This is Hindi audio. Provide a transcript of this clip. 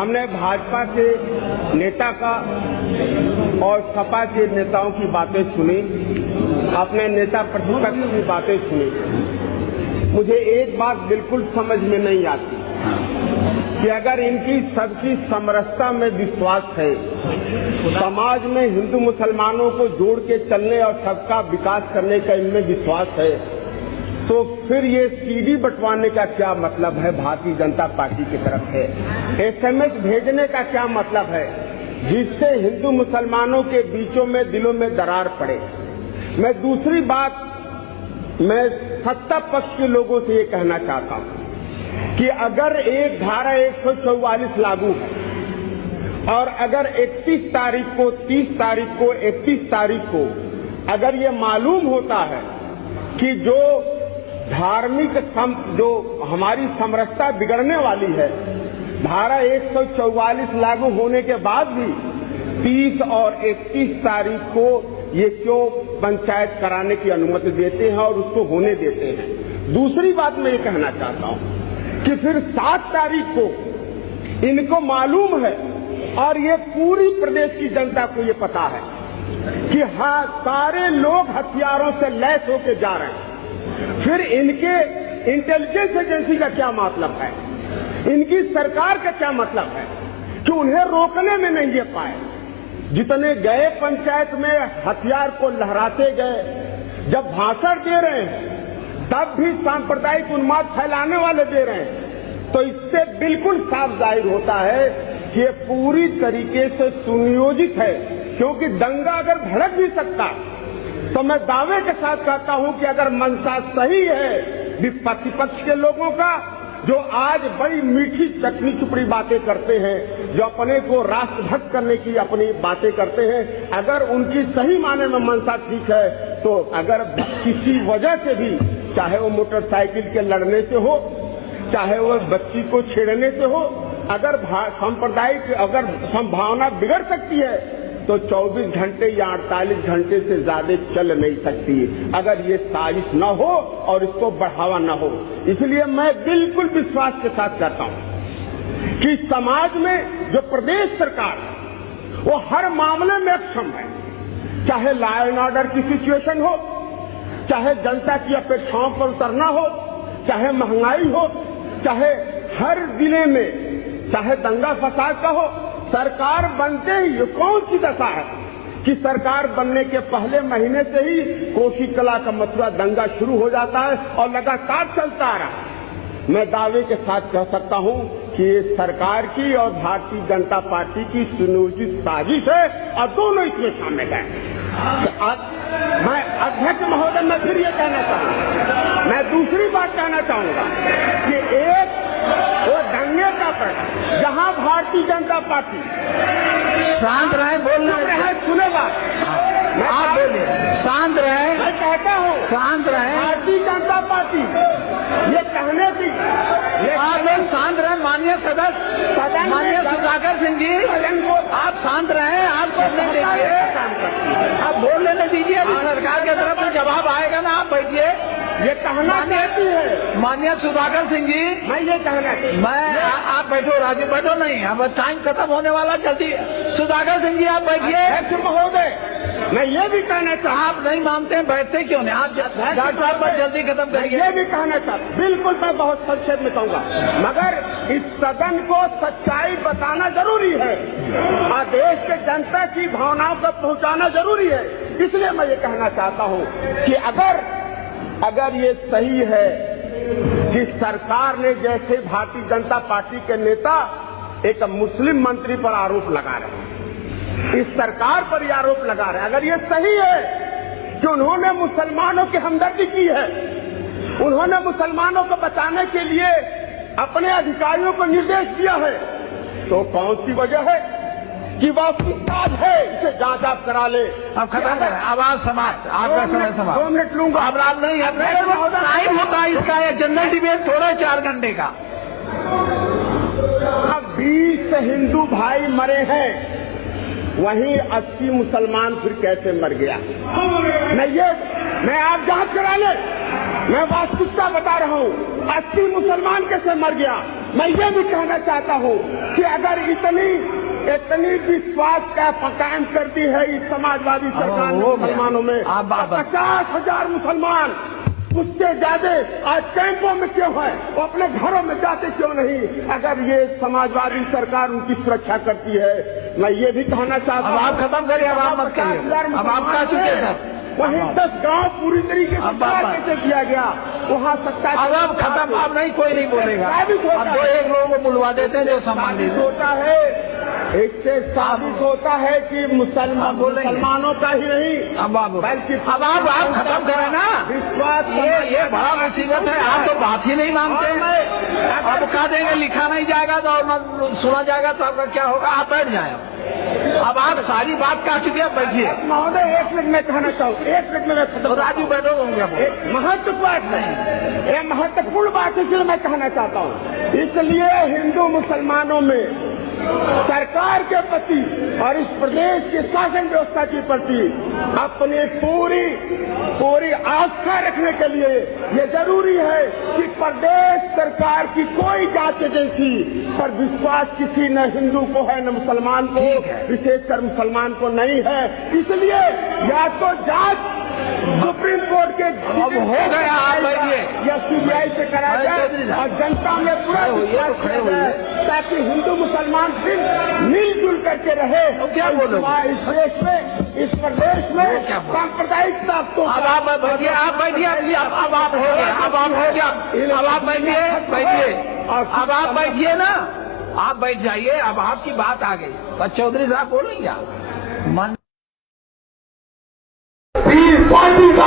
हमने भाजपा के नेता का और सपा के नेताओं की बातें सुनी, अपने नेता प्रतिपक्ष की बातें सुनी। मुझे एक बात बिल्कुल समझ में नहीं आती कि अगर इनकी सबकी समरसता में विश्वास है, समाज में हिंदू मुसलमानों को जोड़ के चलने और सबका विकास करने का इनमें विश्वास है, तो फिर ये सीडी बंटवाने का क्या मतलब है भारतीय जनता पार्टी की तरफ से? एसएमएस भेजने का क्या मतलब है जिससे हिंदू मुसलमानों के बीचों में दिलों में दरार पड़े? मैं दूसरी बात, मैं सत्ता पक्ष के लोगों से ये कहना चाहता हूं कि अगर एक धारा 144 लागू है और अगर 31 तारीख को, 30 तारीख को, 31 तारीख को अगर ये मालूम होता है कि जो धार्मिक जो हमारी समरसता बिगड़ने वाली है, धारा 144 लागू होने के बाद भी 30 और 31 तारीख को ये क्यों पंचायत कराने की अनुमति देते हैं और उसको होने देते हैं? दूसरी बात मैं ये कहना चाहता हूं कि फिर 7 तारीख को इनको मालूम है और ये पूरी प्रदेश की जनता को ये पता है कि हाँ, सारे लोग हथियारों से लैस होकर जा रहे हैं, फिर इनके इंटेलिजेंस एजेंसी का क्या मतलब है, इनकी सरकार का क्या मतलब है कि उन्हें रोकने में नहीं ये पाए? जितने गए पंचायत में हथियार को लहराते गए, जब भाषण दे रहे हैं तब भी सांप्रदायिक उन्माद फैलाने वाले दे रहे हैं, तो इससे बिल्कुल साफ जाहिर होता है कि ये पूरी तरीके से सुनियोजित है। क्योंकि दंगा अगर भड़क भी सकता तो मैं दावे के साथ कहता हूं कि अगर मंशा सही है विपक्ष के लोगों का, जो आज बड़ी मीठी चटनी चुपड़ी बातें करते हैं, जो अपने को राष्ट्रभक्त करने की अपनी बातें करते हैं, अगर उनकी सही माने में मंशा ठीक है, तो अगर किसी वजह से भी, चाहे वो मोटरसाइकिल के लड़ने से हो, चाहे वो बच्ची को छेड़ने से हो, अगर सांप्रदायिक अगर संभावना बिगड़ सकती है तो 24 घंटे या 48 घंटे से ज्यादा चल नहीं सकती अगर ये साजिश न हो और इसको बढ़ावा न हो। इसलिए मैं बिल्कुल विश्वास के साथ कहता हूं कि समाज में जो प्रदेश सरकार है वो हर मामले में अक्षम है, चाहे लॉ एंड ऑर्डर की सिचुएशन हो, चाहे जनता की अपेक्षाओं पर उतरना हो, चाहे महंगाई हो, चाहे हर जिले में चाहे दंगा फसाद का हो। सरकार बनते ही ये कौन सी दशा है कि सरकार बनने के पहले महीने से ही कोशी कला का मसला दंगा शुरू हो जाता है और लगातार चलता आ रहा है। मैं दावे के साथ कह सकता हूं कि ये सरकार की और भारतीय जनता पार्टी की सुनियोजित साजिश है और दोनों इसमें शामिल हैं। मैं अध्यक्ष महोदय, मैं फिर ये कहना चाहूंगा, मैं दूसरी बात कहना चाहूंगा कि एक वो दंगे का प्रश्न जहां भारतीय जनता पार्टी शांत रहे, बोलना रहे, सुने बात, आप बोलिए, शांत रहे, मैं कहता हूं शांत रहे। भारतीय जनता पार्टी ये कहने की, आप लोग शांत रहे। माननीय सदस्य, माननीय सुधाकर सिंह जी, आप शांत रहे, आपको नहीं देखिए, आप बोल लेने दीजिए, अभी सरकार की तरफ से जवाब आएगा ना, आप बैठिए। ये कहना चाहती है माननीय सुधाकर सिंह जी, मैं ये कहना मैं आप बैठो, राजू बैठो, नहीं अब टाइम खत्म होने वाला, जल्दी। सुधाकर सिंह जी आप बैठिए। अध्यक्ष महोदय, मैं ये भी कहना चाहता, आप नहीं मानते हैं, बैठते क्यों नहीं? आप डॉक्टर साहब पर जल्दी खत्म करिए। ये भी कहना चाहता, बिल्कुल मैं बहुत संक्षेप में कहूंगा, मगर इस सदन को सच्चाई बताना जरूरी है और देश के जनता की भावनाओं को पहुंचाना जरूरी है। इसलिए मैं ये कहना चाहता हूं कि अगर ये सही है कि सरकार ने, जैसे भारतीय जनता पार्टी के नेता एक मुस्लिम मंत्री पर आरोप लगा रहे हैं, इस सरकार पर ये आरोप लगा रहे हैं, अगर ये सही है कि उन्होंने मुसलमानों की हमदर्दी की है, उन्होंने मुसलमानों को बचाने के लिए अपने अधिकारियों को निर्देश दिया है, तो कौन सी वजह है कि वास्तविकता है इसे जांच आप करा ले। अब खत्म करें, आवाज समाप्त, आपका समय समाप्त। 2 मिनट लूंगा। अब आप नहीं, टाइम होता इसका, ये जनरल डिबेट थोड़ा 4 घंटे का। अब 20 हिंदू भाई मरे हैं, वहीं 80 मुसलमान फिर कैसे मर गया? मैं आप जांच करा ले, मैं वास्तविकता बता रहा हूं, 80 मुसलमान कैसे मर गया? मैं ये भी कहना चाहता हूँ कि अगर इतनी विश्वास का कायम करती है इस समाजवादी सरकार ने मुसलमानों में, 50,000 मुसलमान उससे ज्यादा आज कैंपों में क्यों है, वो अपने घरों में जाते क्यों नहीं? अगर ये समाजवादी सरकार उनकी सुरक्षा करती है, मैं ये भी कहना चाहता हूँ। आप खत्म करिए, अब आप मत करिए, अब आप कह चुके सर। वहीं 10 गांव पूरी तरीके से कैसे किया गया, वहाँ सत्ता अब खत्म, अब नहीं कोई नहीं बोलेगा। अब तो एक लोगों को बुलवा देते हैं जो सम्मानित होता है, इससे साबित होता है कि मुसलमानों का ही नहीं, बल्कि अब आप खत्म करें ना विश्वास। ये बड़ा मुसीबत है, आप तो बात ही नहीं मानते हैं। अब कह देंगे लिखा नहीं जाएगा तो और सुना जाएगा तो आपका क्या होगा, आप बैठ जाए। अब आप सारी बात कह चुके हैं, बैठिए। महोदय 1 मिनट में कहना चाहूँ, 1 मिनट में मैं खत्म। राजू बैठो होंगे। महत्वपूर्ण बात नहीं, ये महत्वपूर्ण बात है, इसलिए मैं कहना चाहता हूँ। इसलिए हिंदू मुसलमानों में सरकार के प्रति और इस प्रदेश की शासन व्यवस्था के प्रति अपनी पूरी आस्था रखने के लिए ये जरूरी है कि प्रदेश सरकार की कोई जांच एजेंसी पर विश्वास किसी न हिंदू को है न मुसलमान को, विशेषकर मुसलमान को नहीं है। इसलिए या तो जांच सुप्रीम कोर्ट के अब हो गया, आप बैठिए, या सीबीआई से कराया जाए और जनता में पूरा विश्वास किया जाए, ताकि हिंदू मुसलमान फिर मिलजुल करके रहे। क्या बोलो इस देश में, इस प्रदेश में सांप्रदायिक ताकतों। अब आप बैठिए, अब आप हो गया, अब आप बैठिए, अब आप बैठिए ना, आप बैठ जाइए। अब आपकी बात आ गई, बस चौधरी साहब बोलेंगे आप। पार्टी का